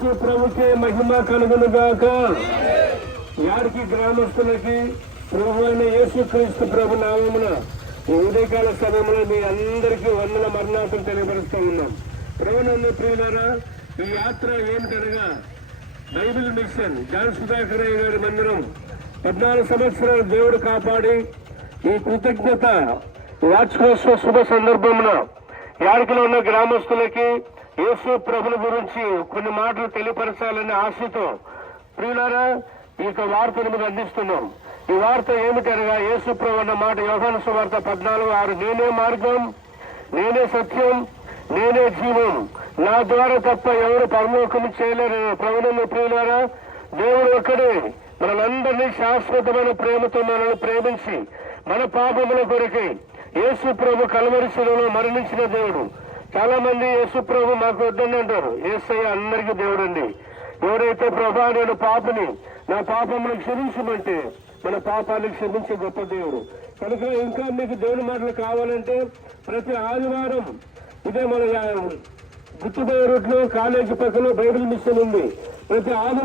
యేసు ప్రభుకే మహిమ కలుగును గాక. యాడికి గ్రామస్తులకి ప్రభు అయిన యేసు క్రీస్తు ప్రభు నామమున ఈ ఉదయకాల సమయంలో మీ అందరికీ వందల మరణాలు తెలియపరుస్తూ ఉన్నాం. ప్రభునందు ప్రియులారా, ఈ యాత్ర ఏమిటనగా బైబిల్ మిషన్ జాన్ సుధాకరయ్య గారి మందిరం 14 సంవత్సరాలు దేవుడు కాపాడి ఈ కృతజ్ఞత వార్షికోత్సవ శుభ సందర్భమున యాడికలో ఉన్న గ్రామస్తులకి యేసు ప్రభుల గురించి కొన్ని మాటలు తెలియపరచాలనే ఆశతో ప్రియులారా ఈ వార్తను మీకు అందిస్తున్నాం. ఈ వార్త ఏమిటనగా యేసు ప్రభు అన్న మాట యోహాను సువార్త 14:6, నేనే మార్గం, నేనే సత్యం, నేనే జీవం, నా ద్వారా తప్ప ఎవరు పరలోకము చేయలేరు. ప్రభువును ప్రియులారా, దేవుడు ఒక్కడే మనందరినీ శాశ్వతమైన ప్రేమతో మనల్ని ప్రేమించి మన పాపముల కొరకై యేసు ప్రభు కల్వరి శిలువలో మరణించిన దేవుడు. చాలా మంది యేసు ప్రభు మాకు వద్దని అంటారు. యేసయ్య అందరికీ దేవుడు అండి. ఎవరైతే ప్రభా నేను పాపని, నా పాపమును క్షమించమంటే మన పాపాన్ని క్షమించే గొప్ప దేవుడు. కనుక ఇంకా మీకు దేవుని మాటలు కావాలంటే ప్రతి ఆదివారం ఇదే మన గుర్తుపోయే రూట్లో కాలేజీ పక్కన బైబిల్ మిషన్ ఉంది. ప్రతి ఆదివారం